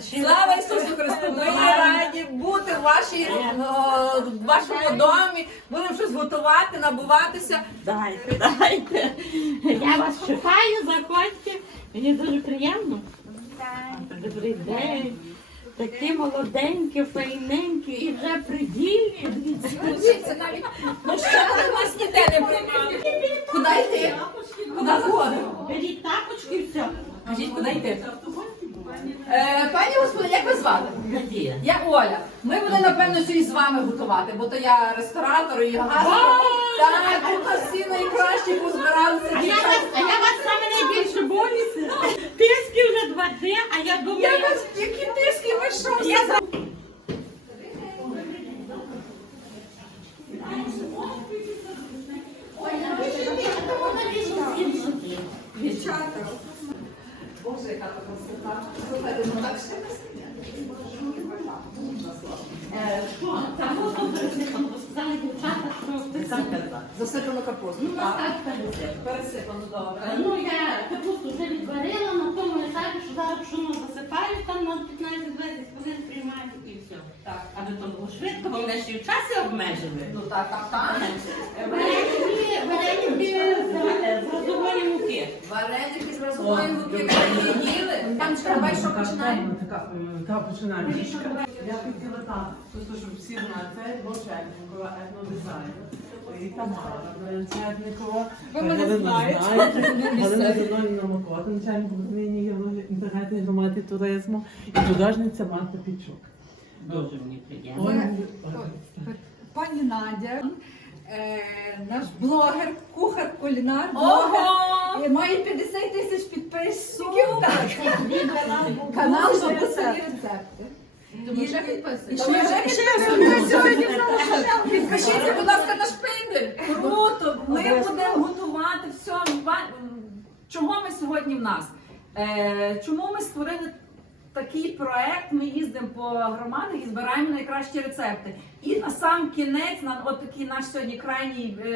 Слава Ісусу Христу! Ми раді бути в, вашій, е, в вашому домі. Будемо щось готувати, набуватися. Дайте, дайте. Я вас чекаю, заходьте. Мені дуже приємно. Добрий день. Такі молоденькі, файненькі і вже придільні. Дивіться, навіть ну ще коли вас ніде не приймали. Куди йти? Куди заходимо? Беріть тапочки і все. Кажіть, куди йти? Е, пані господи, як ви звати? Надія. Я Оля. Ми буде напевно, сьогодні з вами готувати, бо то я ресторатор і гастро. Так, тут нас всі найкращі позбиралися. А я вас, а я вас саме найбільше боюся. Тиски вже два дні, а я Я думаю, вас, які тиски, ви що? я за- Дівчата. Боже, яка така красота. Слухайте, ну так ще Е, Що, там можна пересипано, бо сказали дівчата, що ти сам казав. Засипану капусту. Ну, так пересипано. Пересипану, добре. Ну, я капусту вже відварила на тому етапі, що зараз пшоно засипаю, там на 15-20 хвилин приймаю і все. Так. Аби то було швидко, бо мене ще й в часі обмежили. Ну так, так, так. Вареники, вареники з- з розової муки. Вареники з розмовою гуки, ви їли. Там чекай, що починаємо? Та починаємо. Я хотіла так, просто щоб всі знали, це Волшебникова, етнодизайн. І Тамара Черникова. Ви мене знаєте. Галина Зиновівна Макота, начальник управління інтернету і громади туризму. І художниця Марта Пічук. Дуже мені приємно. Пані Надя, е, наш блогер, кухар, кулінар, блогер, має 50 тисяч підписчиків. Так. Канал бабусині рецепти. Ми вже підписуємо. Ми. Підпишіться, будь ласка, на шпиндель. Круто. Ми будемо готувати все. Чого ми сьогодні в нас? Е, чому ми створили такий проект? Ми їздимо по громадах і збираємо найкращі рецепти. І на сам кінець, на от такий наш сьогодні крайній е,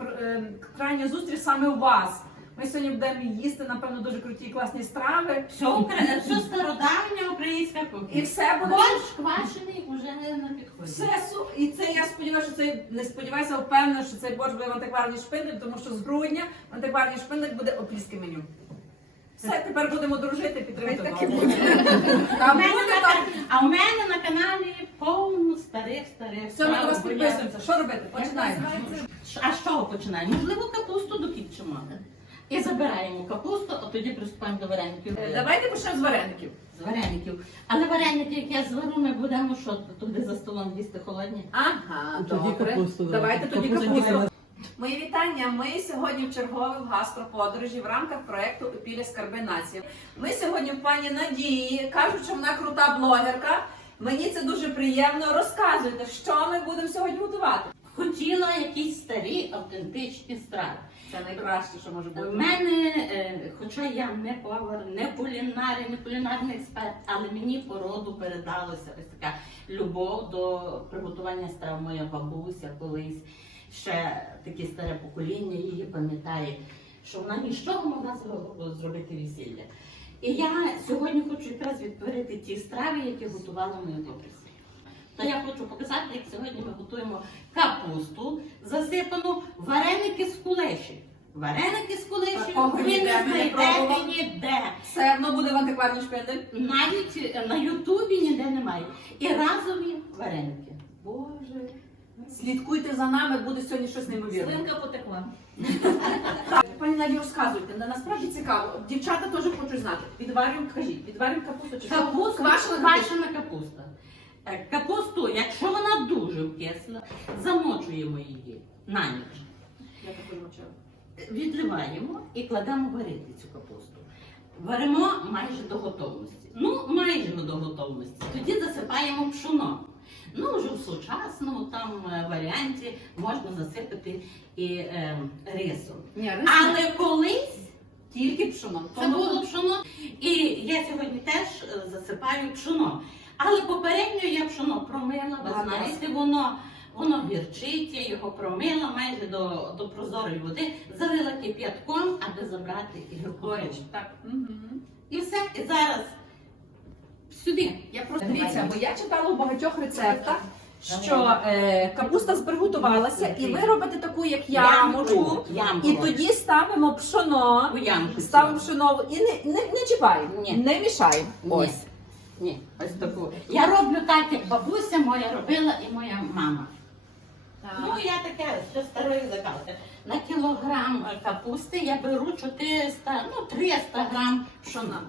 е, крайня зустріч саме у вас. Ми сьогодні будемо їсти, напевно, дуже круті і класні страви. Все, укра- все стародавня українська І кухня. все буде. Борщ квашений вже не на підході. Все су і це я сподіваюся, що це не сподіваюся, впевнена, що цей борщ буде в антикварній шпиндель, тому що з грудня в антикварній шпиндель буде опільське меню. Все, тепер будемо дружити, підтримувати. Так і буде. Там буде там. А у мене на каналі повно старих старих. Все, ми до вас страв, бо я- підписуємося. Що робити? Починаємо. А з чого починаємо? Можливо, капусту докіпчимо. І забираємо капусту, а тоді приступаємо до вареників. Е, Давайте почнемо з вареників. З вареників. Але вареники, як я звару, ми будемо що туди за столом їсти холодні. Ага, Тоді добре. капусту Давайте тоді Капусту капусту. Мої вітання. Ми сьогодні в черговій в гастроподорожі в рамках проекту «Опілля скарби нації. Ми сьогодні в пані Надії кажуть, що вона крута блогерка. Мені це дуже приємно. Розказуйте, що ми будемо сьогодні готувати. Хотіла якісь старі автентичні страви. Це найкраще, що може бути. У мене, е, хоча я не повар, не кулінар, не кулінарний експерт, але мені по роду передалося ось така любов до приготування страв. Моя бабуся колись ще таке старе покоління її пам'ятає, що вона нічого могла зробити весілля. І я сьогодні хочу якраз відтворити ті страви, які готувала моя бабуся. То я хочу показати, як сьогодні ми готуємо капусту, засипану вареники з кулеші. Вареники з кулеші ви не знайдете ніде. Все одно буде в антикварній шпиндель. Навіть е, на Ютубі ніде немає. І разові вареники. Боже. Слідкуйте за нами, буде сьогодні щось неймовірне. Слинка потекла. Пані Наді, розказуйте, на- насправді цікаво. Дівчата теж хочуть знати. Відварюємо, кажіть, відварюємо капусту чи що? Квашена капуста. Е, Капусту, якщо вона дуже вкисла, замочуємо її на ніч. Відливаємо і кладемо варити цю капусту. Варимо майже до готовності. Ну, майже до готовності. Тоді засипаємо пшоно. Ну, вже в сучасному там е, варіанті можна засипати і е, рисом. Ні, рис Але колись тільки пшоно. це було пшоно. І я сьогодні теж е, засипаю пшоно. Але попередньо я пшоно промила, ви знаєте, воно, воно гірчить, я його промила майже до, до прозорої води, залила кип'ятком, аби забрати гіркоту. Горіч, так. Угу. І все. І зараз Сюди. Я просто Дивіться, бо я читала в багатьох рецептах, що е, капуста збриготувалася, і ви робите таку, як ямочку, ямку. ямку. і тоді ставимо пшоно, у ставимо пшоно і не, не, не чіпаємо, не мішаємо. Ні. Ось. Ні, ось таку. Я роблю так, як бабуся моя робила і моя мама. Ну, я таке, ще старої закалки. На кілограм капусти я беру 400, ну 300 грам пшона.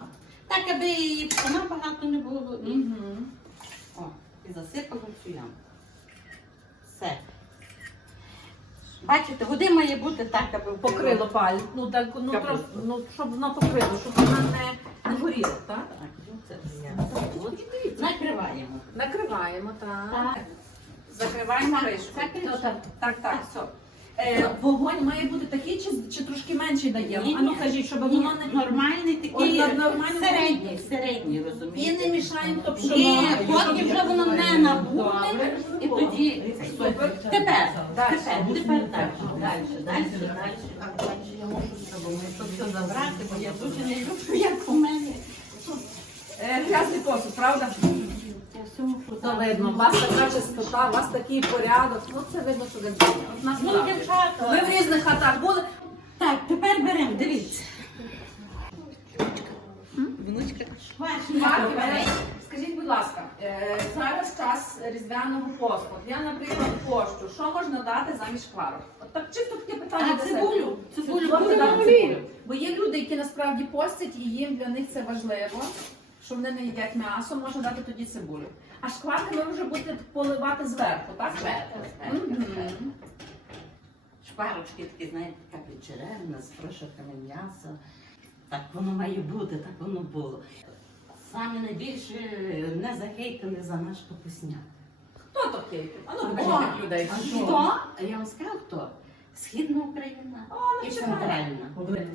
Так, аби і пшона багато не було. І, Мгм. о, і засипала цю ямку. Все. Бачите, води має бути так, аби. Покрило паль. Ну так, ну Капусту. трошки, ну щоб воно покрило, щоб вона не, не горіла, так? Так, це. От. Накриваємо. Накриваємо, так. Так. Закриваємо кришку. Так, Ну, так. так, так, так, все. Е, вогонь має бути такий чи, чи трошки менший даємо? Ні, А ну ні. кажіть, щоб воно не нормальний такий, От, нормальний. середній, середній, І розумієте? не мішаємо то пшено. Ні, потім вже воно не набухне, і тоді Супер. тепер, Далі. тепер, тепер далі, далі, далі, далі. Так, далі я можу з собою це все забрати, бо я дуже не люблю, як у мене. Е, грязний посуд, правда? То видно, у вас така чистота, у вас такий порядок. Ну це видно, що дівчата. Ви в різних хатах були. Так, тепер беремо, дивіться. Марки, беріть. Скажіть, будь ласка, е, зараз час різдвяного посту. Я, наприклад, пощу. Що можна дати замість шкварок? От так чисто таке питання. А для себе. цибулю? Цибулю Що дати цибулю? цибулю? Бо є люди, які насправді постять, і їм для них це важливо, що вони не їдять м'ясо, можна дати тоді цибулю. А шкварки ви вже будете поливати зверху, так? Зверху, зверху. Мгм. Шпарочки такі, знаєте, така вечеревна, з прошарками м'яса. Так воно має бути, так воно було. Саме найбільше не захейтили за наш капусняк. Хто то кейти? А ну О, людей. а Що? Хто? Я вам скажу, хто? Східна Україна О, і центральна.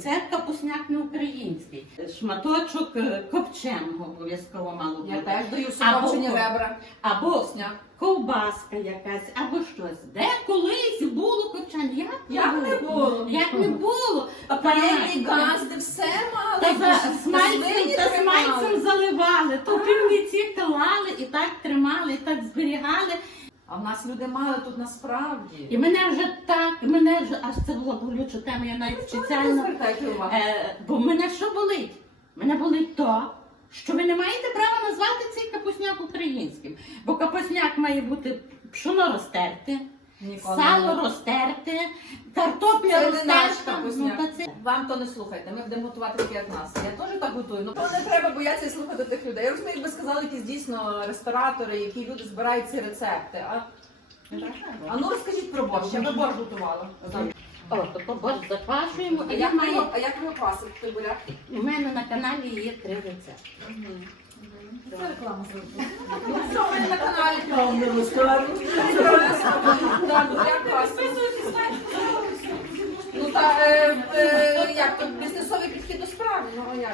Це капусняк не український. Шматочок е, копченого обов'язково мало бути. Я теж даю Або- сумовчені ребра. Або Сняк. ковбаска якась, або щось. Де колись було копчання? Як, Як не було? Як не було? Паперні газди, все мали. Та за смальцем, та смальцем заливали, то півниці клали і так тримали, і так зберігали. А в нас люди мали тут насправді. І мене вже так, мене вже аж це була болюча тема, я навіть Чому спеціально. Е, бо мене що болить? Мене болить то, що ви не маєте права назвати цей капусняк українським. Бо капусняк має бути пшоно розтерте, Ніколи сало не- розтерте, картопля Це не наш розтерта. капусняк. Ну, та це... Вам то не слухайте, ми будемо готувати як нас. Я теж так готую. Ну не треба боятися слухати тих людей. Я розумію, якби сказали якісь дійсно ресторатори, які люди збирають ці рецепти. А, а ну розкажіть про борщ. Я би борщ готувала. О, то борщ заквашуємо, А і я як ви маю... його- а як ви квасите, той буряк? У мене на каналі є три рецепти. Це реклама зробила. Ну що, в мене на каналі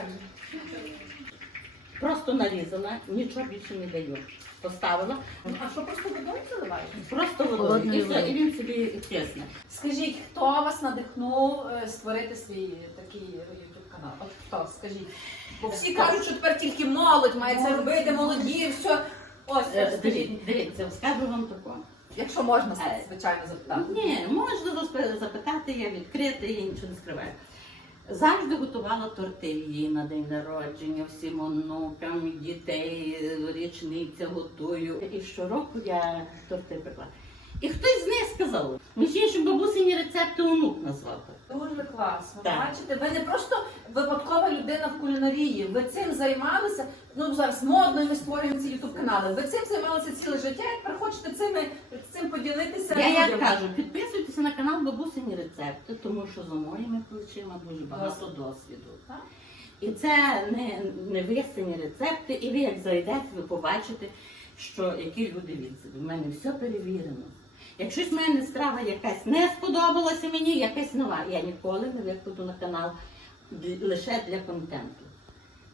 ну? Просто нарізала, нічого більше не даю. Поставила, А що просто водою заливаєте? просто водою. І, все, і він собі тисне. Скажіть, хто вас надихнув е, створити свій такий YouTube канал? От хто? Скажіть. Бо всі кажуть, що тепер тільки молодь має це робити, молоді, все. Ось, Е, скажіть, Дивіться, дивіться, скажу вам таке. якщо можна, звичайно, запитати. Ні, можна запитати, я відкрита, я нічого не скриваю. Завжди готувала торти її на день народження, всім онукам, дітей, річниця готую. І щороку я торти пекла. І хтось з них сказав, між іншим бабусині рецепти онук назвав. Дуже класно. Так. Бачите, ви не просто випадкова людина в кулінарії. Ви цим займалися. Ну зараз модно, ми створюємо ці ютуб канали. Ви цим займалися ціле життя. Тепер хочете цими цим поділитися. Я як кажу, підписуйтеся на канал Бабусині рецепти, тому що за моїми плечима дуже багато досвіду. Так. І це не, не висані рецепти, і ви як зайдете, ви побачите, що які люди відзиві. У мене все перевірено. Якщо в мене страва якась не сподобалася мені, якась нова, я ніколи не викладу на канал лише для контенту.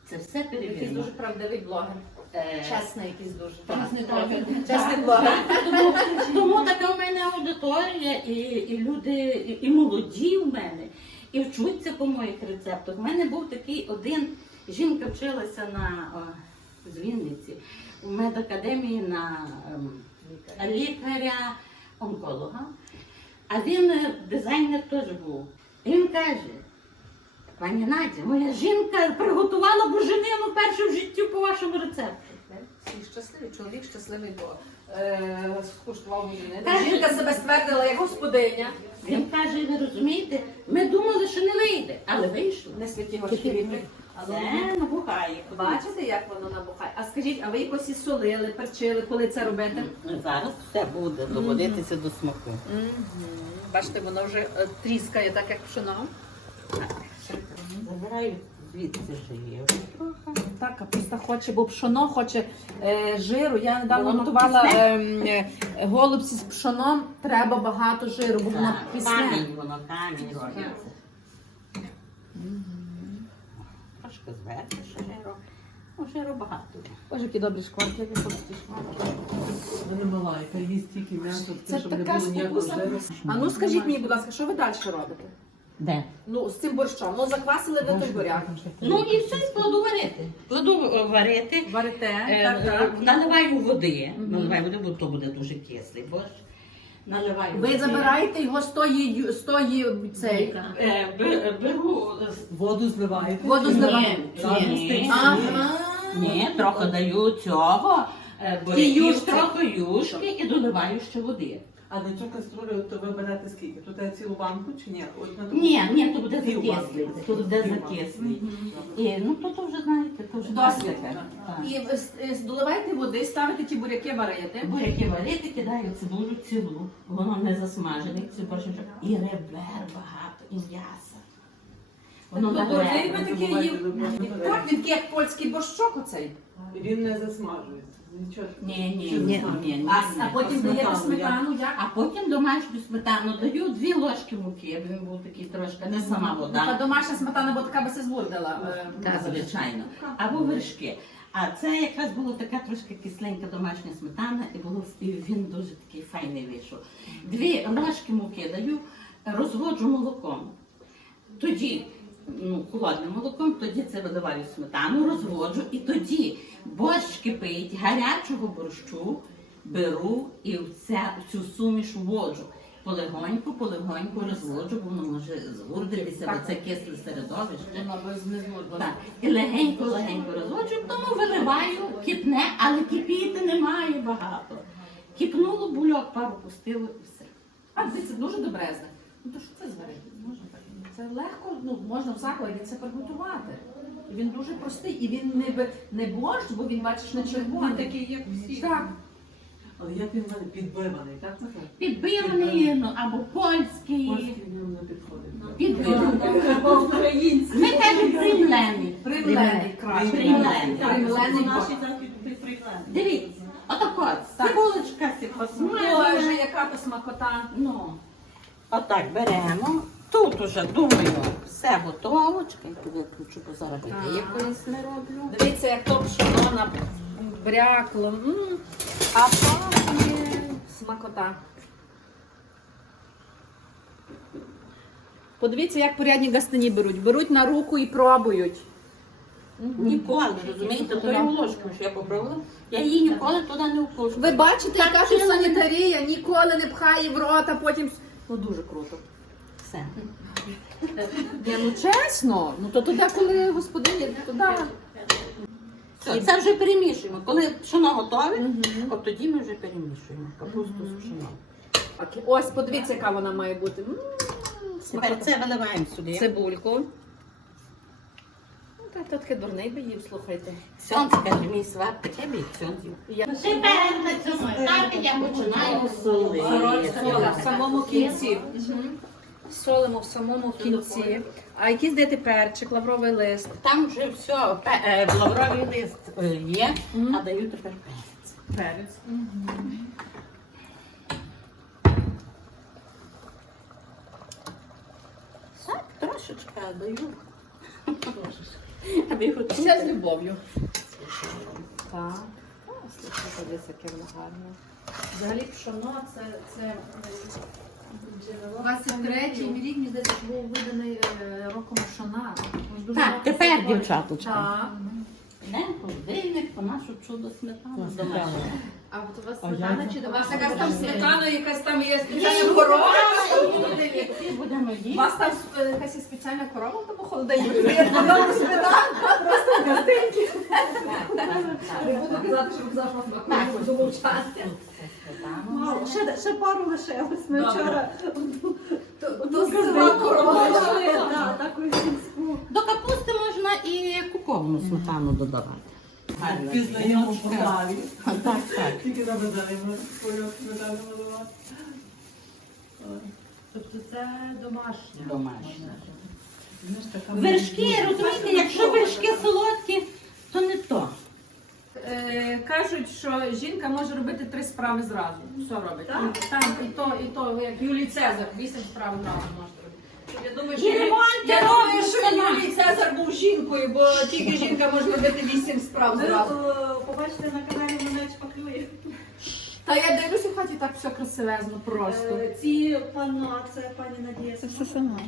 Це все Якийсь перевірено. дуже правдивий блогер. Е, Чесний якийсь дуже. Чесний блогер. Чесний блогер. тому, тому така в мене аудиторія, і, і люди, і, і молоді в мене, і вчуться по моїх рецептах. У мене був такий один, жінка вчилася на о, з Вінниці. Вінниці медакадемії на ем, лікаря онколога. А він е, дизайнер теж був. І він каже: пані Надя, моя жінка приготувала буженину першу в житті по вашому рецепту. Всі щасливі, чоловік щасливий, бо е, скуштував мені. Жінка себе ствердила як господиня. Він каже, ви розумієте, ми думали, що не вийде, але вийшло. Не святі вітри. Це набухає. Бачите, як воно набухає? А скажіть, а ви якось і солили, перчили, коли це робите? Зараз все буде доводитися до смаку. Бачите, воно вже е, тріскає, так як пшено. Забираю звідси живі. Так, капуста хоче, бо пшоно хоче е, жиру. Я недавно Воно готувала пісне? ем, е, голубці з пшоном. Треба багато жиру, бо воно пісне. Камінь, воно камінь робиться. Трошки зверху жиру. Ну, жиру багато. Боже, які добрі шкварки, які пусті шкварки. Вона мала, яка їсть тільки м'ясо, Це щоб не було ніякого жиру. А ну скажіть мені, будь ласка, що ви далі робите? Де? Ну, з цим борщом. Ну, заквасили ви той буряк. Ну і все, кладу варити. Кладу е, варити. Варите, Е, так, так. Наливаю води. Наливаю води, бо то буде дуже кислий борщ. Наливаю Ви забираєте його з тої, з тої цей. Е, бе- Беру з- Воду зливаєте? Воду зливаєте? Ні, ні. Ага. Ні, трохи даю цього, е, трохи юшки і доливаю ще води. А на цю каструлю то ви берете скільки? Тут є цілу банку чи ні? От на? Ні, ні, то буде закислий. То буде закислий. І, ну то, то вже знаєте, то вже Досвід. Так. І е, с- е, води, ставите ті буряки варити. Буряки варити, кидаю цибулю цілу, воно не засмажене, це більше і ребер багато, і м'яса. Воно Тобто на ви їв. Так, він такий, як польський борщок оцей. Він не засмажується. Нічого. Ні, ні, ні, ні, ні. А, а потім даєте сметану, як? А потім домашню сметану даю дві ложки муки, він був такий трошки, не сама Та вода. домашня сметана, бо така би се збурдила. е, Так, звичайно. Або вершки. А це якраз була така трошки кисленька домашня сметана, і було і він дуже такий файний вийшов. Дві ложки муки даю, розводжу молоком. Тоді, ну, холодним молоком, тоді це видаваю сметану, розводжу, і тоді борщ кипить, гарячого борщу беру і в цю суміш вводжу. Полегоньку, полегоньку розводжу, бо воно може згурдитися, бо це кисле середовище. Так, і легенько-легенько розводжу, тому виливаю, кипне, але кипіти немає багато. Кипнуло бульок, пару пустило і все. А це дуже добрезне. Ну то що це зварити? Можна так. Це легко, ну можна в закладі це приготувати. Він дуже простий, і він не, бе- не борщ, бо він бачиш не червоний. такий, як всі. Так. Але як він в мене підбиваний, так? Наталя? Підбиваний, ну, або польський. Польський нам не підходить. Підбиваний. Український. Ми кажемо примлений. Примлений краще. Примлений. Примлений борщ. Дивіться, отако, Так. цибулечка сі Боже, посмажена. яка то смакота. Ну, отак беремо. Тут уже, думаю, все готово. Чекайте, виключу, бо зараз я якоїсь не роблю. Дивіться, як то пшено набрякло. М. А пахне смакота. Подивіться, як порядні гастині беруть. Беруть на руку і пробують. Ніколи, розумієте, тою ложкою, що я попробувала, я її ніколи туди не впущу. Ви бачите, Так, яка не- санітарія ніколи не пхає в рот, а потім. Ну дуже круто. Все. Ні, ну чесно, ну то туди, коли господині, туди. Все, це вже перемішуємо. Коли пшено готове, от тоді ми вже перемішуємо капусту з пшеном. Ось, подивіться, яка вона має бути. М, Тепер смакота. це виливаємо сюди. Цибульку. Ну, то таке дурний би їв, слухайте. Сьон, каже, мій сват, бій сьон їв. Я... Тепер на цьому етапі я починаю солити. В самому кінці. Солимо в самому кінці. А якийсь дати перчик, лавровий лист. Там вже все, пе- е, лавровий лист е, є, а даю тепер перець. Перець. Так, трошечки даю. Аби його Все з любов'ю. Так. О, слухайте, десь яке воно гарне. Взагалі пшоно це, це. 23-й рік, мені здається, був виданий е, роком Шана. Так, тепер, дівчаточка. Так. Йдемо холодильник по нашу чудо сметану домашню. А от у вас сметана чи У домашня? вас якась там сметана, якась там є спеціальна корова. Всі будемо У їсти. вас там е, якась є спеціальна корова в тому холодильнику? Я подала сметану, просто гостинки. Не буду казати, що завжди вас смакує, буду мовчати. Сметану. Ще, ще пару лишилось. Ми Добре. вчора То сива корова. Так, таку сільську. До і куповану сметану додавати. Пізнаємо по главі. Так, так. Тільки знаємо свою сметану наливати. Тобто це домашня. Домашня. Вершки, розумієте, якщо вершки солодкі, то не то. Е, Кажуть, що жінка може робити три справи зразу. Все робить. І, там, і то, і то, як Юлій Цезар, вісім справ зразу робити. Я думаю, що, ремонт я думаю, що сама. Юлій Цезар був жінкою, бо тільки жінка може робити вісім справ Ви зразу. о, побачите на каналі мене шпаклює. Та я дивлюся в хаті так все красивезно, просто. Е, Ці панно, це пані Надія. Це все сама.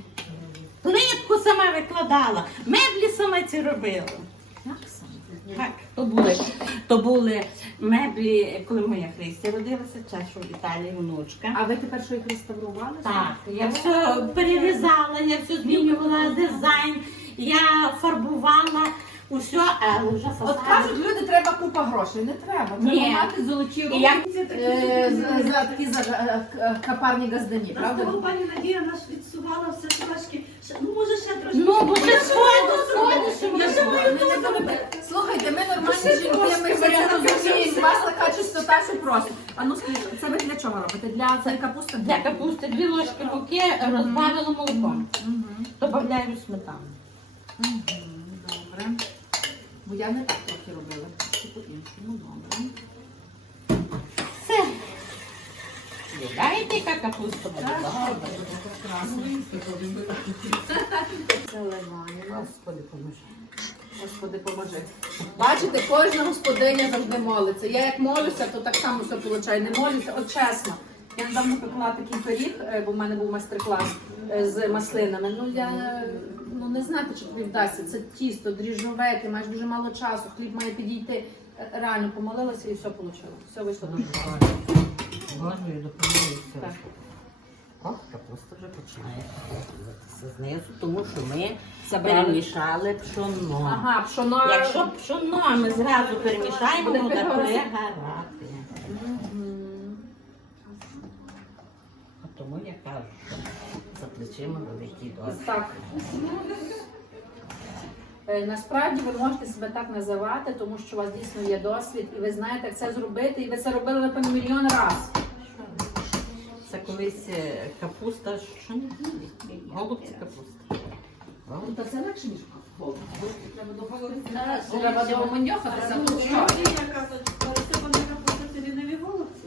Плитку сама викладала, меблі сама ці робила. Так, то були, то були меблі, коли моя Христя родилася, чашу в Італії внучка. А ви тепер що їх реставрували? Так, я все перерізала, я все змінювала дизайн, я фарбувала усе, але вже От кажуть, люди, треба купа грошей. Не треба. Треба мати золоті руки. як- Е, за- такі за е, е, капарні газдані, Нас правда? того пані Надія нас відсувала все трошки. Ще- Ну, може, ще трошки. Ну, бо ще сходи, сходи, що Я ми ж говорю, ми не будемо- Слухайте, ми нормальні жінки, ми розуміємо, у вас чистота, просто. А ну скажіть, це ви для чого робите? Для це капусти? Для капусти дві ложки муки розбавила молоком. Добавляю сметану. Добре. Бо я не так трохи робила. Чи по-іншому, добре. Все. Видаєте, яка капуста буде? Добре. Заливаємо. Господи, поможи. Господи, поможи. Бачите, кожна господиня завжди молиться. Я як молюся, то так само все виходить. Не молюся, от чесно. Я недавно пекла такий пиріг, е, бо в мене був майстер-клас е, з маслинами. Ну я ну не знати, чи тобі вдасться. Це тісто, дріжджове, ти маєш дуже мало часу, хліб має підійти. Е, Реально помолилася і все вийшло. Все вийшло дуже добре. Божою допомогою Так. От капуста вже починає різатися знизу, тому що ми Забрали. перемішали пшоно. Ага, пшоно. Якщо пшоно ми зразу перемішаємо, Буде буде. Мгм. А Тому я кажу, що за плечима великий досвід. Так. Е, Насправді ви можете себе так називати, тому що у вас дійсно є досвід, і ви знаєте, як це зробити, і ви це робили напевно мільйон разів. Колись е, капуста, що не буде? Голубці капуста. Голубці. Та це легше, ніж голуб. Треба до Треба до що? Це ліниві голубці.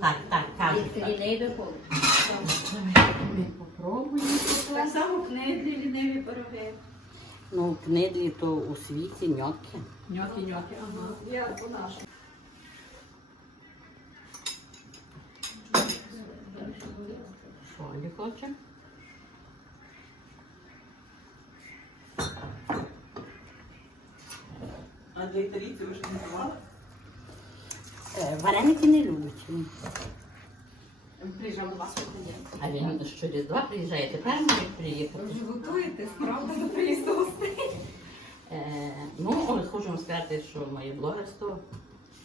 Так, так, кажуть. так. Ми попробуємо. Так само книги, ліниві пироги. Ну, в книдлі то у світі ньотки. Ньоки, ньоки, ага. Я по-нашому. Що, не хоче? А для італійців ви ж не готували? Е, Вареники не він. Приїжджав до вас А він що різдва приїжджає, тепер може приїхати. Готуєте справді до приїзду гостей? Е, ну, але хочу вам сказати, що моє блогерство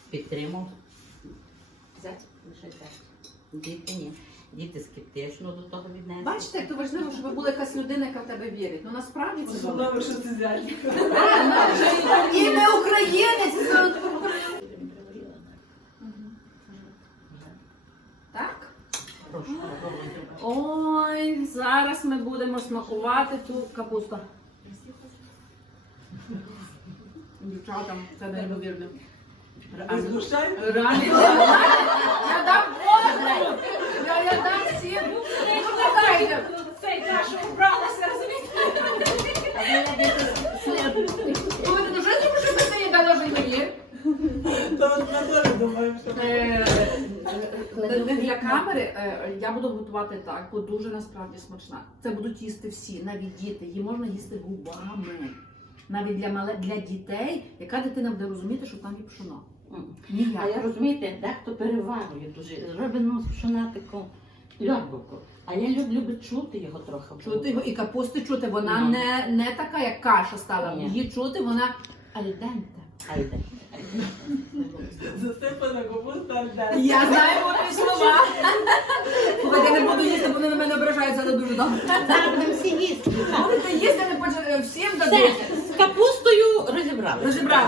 підтримав. Взяти, лише. Діти ні. Діти скептично до того віднесли. Бачите, як то важливо, щоб була якась людина, яка в тебе вірить. Ну насправді це добре. Особливо, що це зять. І не українець. це Так? Ой, зараз ми будемо смакувати ту капусту. Дівчата, це неймовірно. Ви згущаєте? Реально. Я дам воду. Я, я дам всім. Ну, нехай. Цей кашу убралася, розумієте? Ви дуже тому, що ви не дала мені. То на долю думаю, що... Е, Не для камери е, я буду готувати так, бо дуже насправді смачна. Це будуть їсти всі, навіть діти. Її можна їсти губами. Навіть для мале для дітей, яка дитина буде розуміти, що там є пшоно? М. Ніяк. А я розумієте, дехто переварює дуже, робить ну, пшена таку. А я люблю би чути його трохи. Чути його і капусти чути, вона Ну. не, не така, як каша стала. Ні. Її чути, вона альденте. Айде. Засипана капуста. Я знаю мої слова. Слухайте, я не буду їсти, вони на мене ображаються, але дуже добре. Будемо всі їсти. Будете їсти, не поч- всім Все, дадуть. Капустою розібрали. Розібрали.